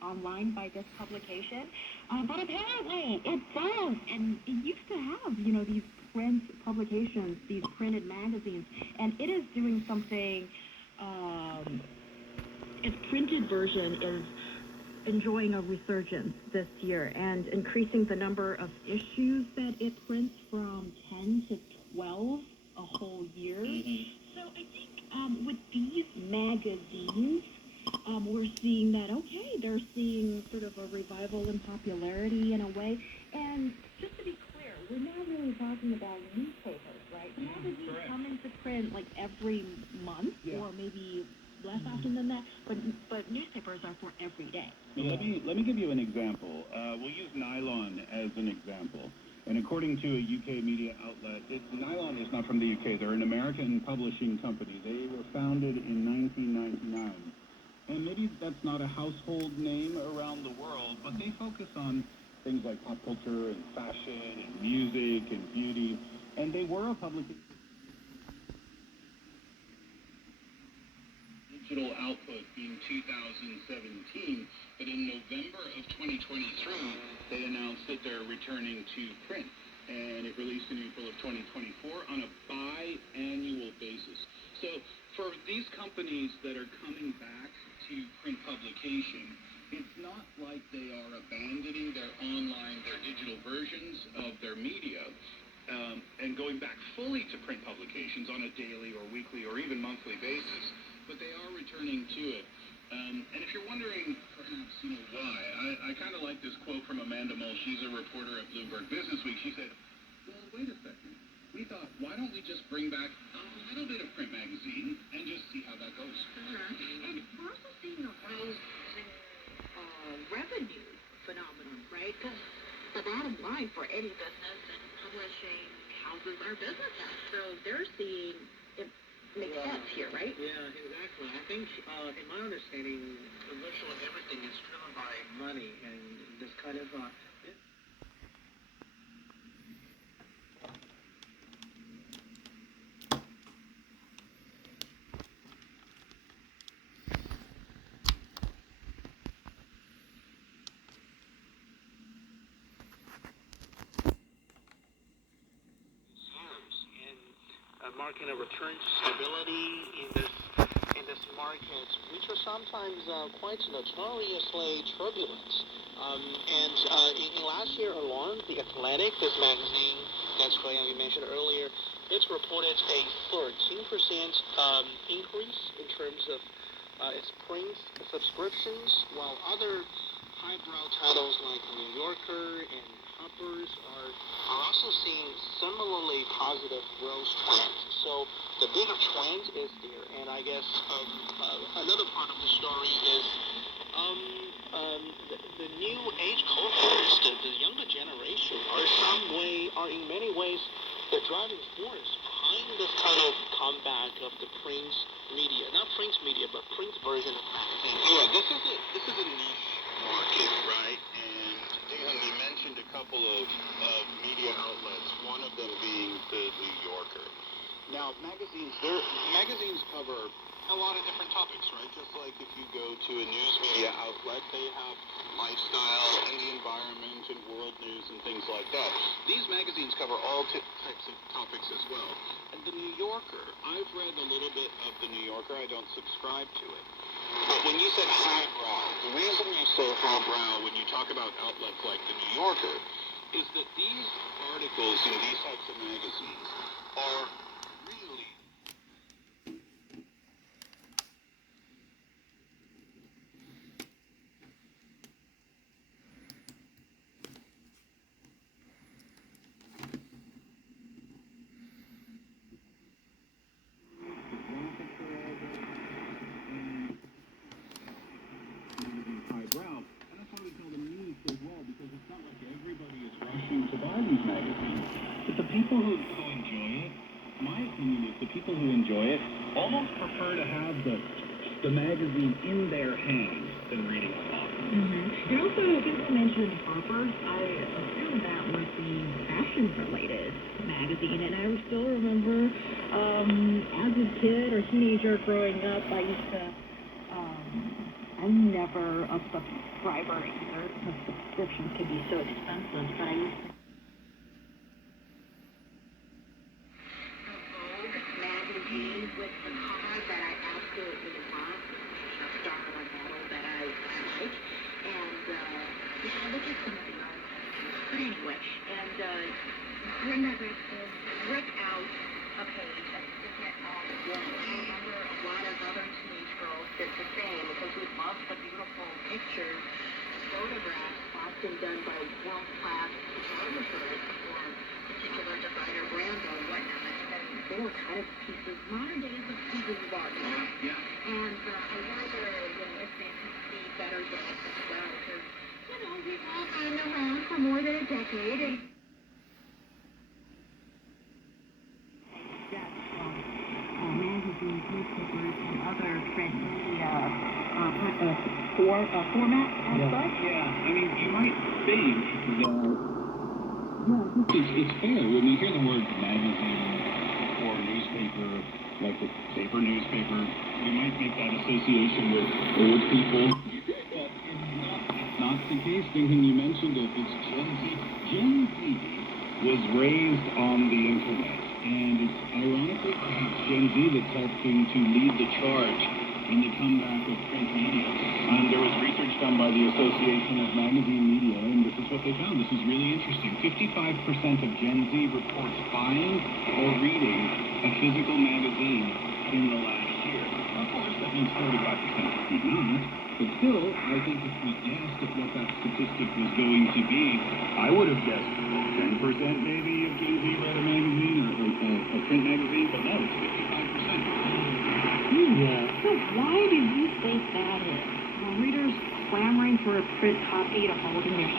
online by this publication, but apparently it does, and it used to have, these print publications, these printed magazines, and it is doing something. Its printed version is enjoying a resurgence this year and increasing the number of issues that it prints from 10 to 12 a whole year. So I think with these magazines, we're seeing that, okay, they're seeing sort of a revival in popularity in a way. And just to be clear, we're not really talking about newspapers, right? The magazines come into print like every month or maybe less often than that, but newspapers are for every day. Well, let me give you an example. We'll use Nylon as an example. And according to a UK media outlet, Nylon is not from the UK. They're an American publishing company. They were founded in 1999. And maybe that's not a household name around the world, but they focus on things like pop culture and fashion and music and beauty. And they were a publication. Digital output in 2017, but in November of 2023, they announced that they're returning to print, and it released in April of 2024 on a biannual basis. So for these companies that are coming back to print publication, it's not like they are abandoning their digital versions of their media, and going back fully to print publications on a daily or weekly or even monthly basis, but they are returning to it. And if you're wondering, perhaps, why, I kind of like this quote from Amanda Mull. She's a reporter at Bloomberg Businessweek. She said, well, wait a second. We thought, why don't we just bring back a little bit of print magazine and just see how that goes? And we're also seeing a rise in revenue phenomenon, right? Because the bottom line for any business and publishing houses are businesses. So they're seeing it makes sense here, right? Yeah, exactly. I think, in my understanding, virtually everything is driven by money, and this kind of marking a return to stability in this market, which are sometimes quite notoriously turbulent. In last year alone, The Atlantic, this magazine that's you mentioned earlier, it's reported a 13% increase in terms of its print subscriptions, while other highbrow titles like New Yorker and Harper's are also seeing similarly positive growth trends. So the bigger trend is there, and I guess another part of the story is the new age cohorts, the younger generation, are in many ways the driving force behind this kind of comeback of the print media, not print media, but print version of magazines. Yeah, this is a niche market, right? And you mentioned a couple of media outlets, one of them being the New Yorker. Now, magazines cover a lot of different topics, right? Just like if you go to a news media outlet, they have lifestyle and the environment and world news and things like that. These magazines cover all types of topics as well. And the New Yorker, I've read a little bit of the New Yorker. I don't subscribe to it. But when you said highbrow, the reason you say highbrow when you talk about outlets like the New Yorker is that these articles in these types of magazines are really highbrow. And that's why we call them niche as well, because it's not like everybody is rushing to buy these magazines. But the people who enjoy it, my opinion is the people who enjoy it almost prefer to have the magazine in their hands than reading a book. And also, since you mentioned Harper's, I assume that was the fashion-related magazine, and I still remember as a kid or teenager growing up, I used to I'm never a subscriber either because subscriptions can be so expensive, but I used to. Magazine with the car that I absolutely love, a star of a model that I like, and yeah, look at some of the articles. But anyway, and when I rip out a page and stick it on the wall, I remember a lot of other teenage girls did the same because we love the beautiful pictures, photographs, often done by world-class photographers or particular designer brands or whatnot. They were kind of pieces, modern days of pieces of art. Yeah. And I wonder, if they could see better days as well, because, we've all been around for more than a decade. And magazines, newspapers, and other print media formats as such. Yeah, I mean, you might think that it's fair when you hear the word magazine or newspaper, like the paper newspaper, we might make that association with old people. But it's not the case. Thinking you mentioned it, it's Gen Z. Gen Z was raised on the internet, and it's ironically perhaps Gen Z that's helping to lead the charge in the comeback of print media. There was research done by the Association of Magazine Media, and this is what they found. This is really interesting. 55% of Gen Z reports buying or reading a physical magazine in the last year. Of course, that means 45% did not, but still, I think if we guessed at what that statistic was going to be, I would have guessed 10% maybe of Gen Z read a magazine or a print magazine, but no, it's 55%. So why do you think that is? Are readers clamoring for a print copy to hold in their hands?